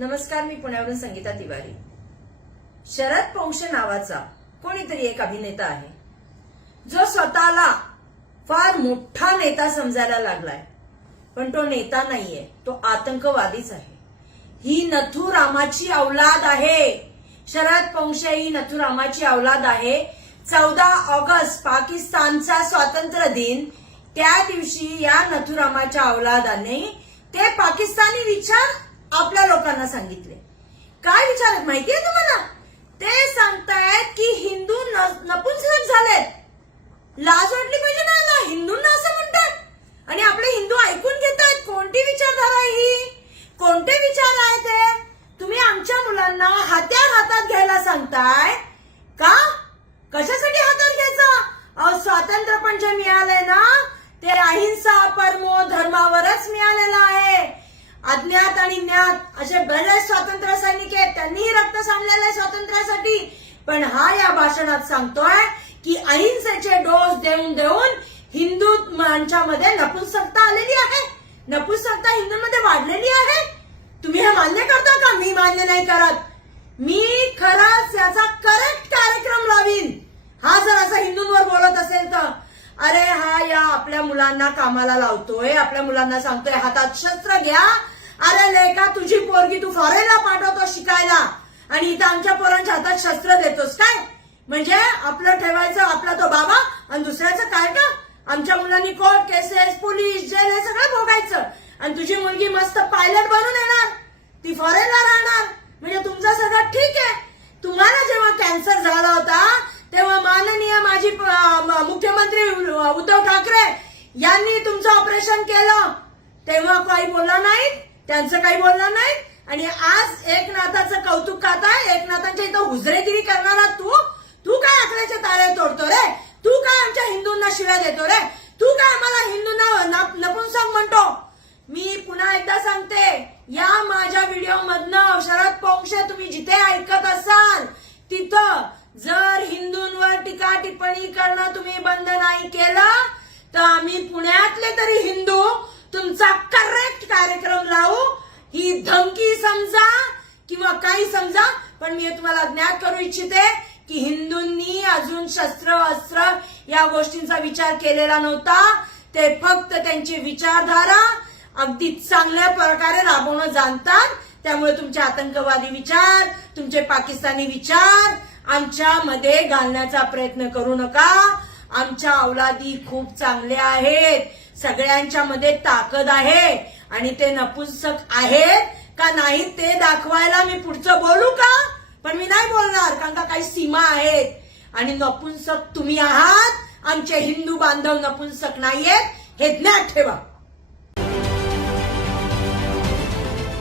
नमस्कार मी पुण्यावरून संगीता तिवारी. शरद पंश नावाचा कोणीतरी एक अभिनेता आहे. जो स्वतःला फार मोठा नेता समजायला लागलाय. पण तो नेता नाहीये तो आतंकवादीच आहे. ही नथुरामाची अवलाद आहे. शरद पंश ही नथुरामाची अवलाद आहे. चौदा ऑगस्ट पाकिस्तानचा स्वातंत्र्य दिन. त्या दिवशी या नथुरामाच्या अवलादाने ते पाकिस्तानी विचार आपल्या लोकांना सांगितले. काय विचारत माहितीये तुम्हाला? ते सांगतायत की हिंदू नपुंसक झालेत. लाज वाटली पाहिजे ना याला? हिंदूंना असं म्हणतात. आणि आपले हिंदू ऐकून घेतात. कोणती विचारधारा आहे ही? कोणते विचार आहेत ते तुम्ही आमच्या मुलांना हात्यार हातात घ्यायला सांगताय? का? कशासाठी हातात घ्यायचा? स्वातंत्र्य पण जे मिळालंय ना ते अहिंसा परमो धर्मावरच मिळालेलं आहे. अज्ञात आणि ज्ञात असे बरेच स्वातंत्र्य सैनिक आहेत. त्यांनीही रक्त सांडलेलं आहे स्वातंत्र्यासाठी. पण हा या भाषणात सांगतोय की अहिंसेचे डोस देऊन देऊन हिंदू माणसामध्ये नपुंसकता आलेली आहे. नपुंसकता हिंदूंमध्ये वाढलेली आहे. तुम्ही हे मान्य करता का? मी मान्य नाही करत. मी खरंच याचा करेक्ट कार्यक्रम लावीन हा जर असं हिंदूंवर बोलत असेल तर अरे हा या आपल्या मुलांना कामाला लावतोय. आपल्या मुलांना सांगतोय हातात शस्त्र घ्या. अरे लेका तुझी पोरगी तू फॉरेनला पाठवतो शिकायला. आणि इथं आमच्या पोरांच्या हातात शस्त्र देतोस काय? म्हणजे आपलं ठेवायचं आपला तो बाबा आणि दुसऱ्याचं काय का आमच्या मुलांनी कोर्ट केसेस पोलीस जेल हे सगळं भोगायचं. आणि तुझी मुलगी मस्त पायलट बनून येणार. ती फॉरेनला राहणार. म्हणजे तुमचं सगळं ठीक आहे. तुम्हाला जेव्हा कॅन्सर झाला होता तेव्हा माननीय माजी मुख्यमंत्री उद्धव ठाकरे यांनी तुमचं ऑपरेशन केलं. तेव्हा काही बोलला नाही त्यांचं काही बोललं नाही. आणि आज एकनाथाचं कौतुक करताय एकनाथांच्या इथं हुजरेगिरी करणारा तू तू काय अकराचे तारे तोडतो रे? तू काय आमच्या हिंदूंना शिव्या देतो रे? तू काय आम्हाला हिंदूंना नपुंसक म्हणतो? मी पुन्हा एकदा सांगते या माझ्या व्हिडिओ मधनं शरद पोंक्षे तुम्ही जिथे ऐकत असाल तिथं जर हिंदूंवर टीका टिप्पणी करणं तुम्ही बंद नाही केलं तर आम्ही पुण्यातले तरी हिंदू? तुमचा करेक्ट कार्यक्रम लावू ही धमकी समजा किंवा काही समजा पण मी तुम्हाला ज्ञात करू इच्छिते की हिंदूंनी अजून शस्त्र अस्त्र या गोष्टींचा विचार केलेला नव्हता. ते फक्त त्यांची विचारधारा अगदी चांगल्या प्रकारे राबवणं जाणतात. त्यामुळे तुमचे आतंकवादी विचार तुमचे पाकिस्तानी विचार आमच्यामध्ये घालण्याचा प्रयत्न करू नका. आमच्या अवलादी खूप चांगल्या आहेत. सगळ्यांच्या मध्ये ताकद आहे. आणि ते नपुंसक आहेत का नाही ते दाखवायला मी पुढचं बोलू का? पण मी नाही बोलणार कारण का काही सीमा आहेत. आणि नपुंसक तुम्ही आहात. आमचे हिंदू बांधव नपुंसक नाहीयेत. हे ज्ञात ठेवा.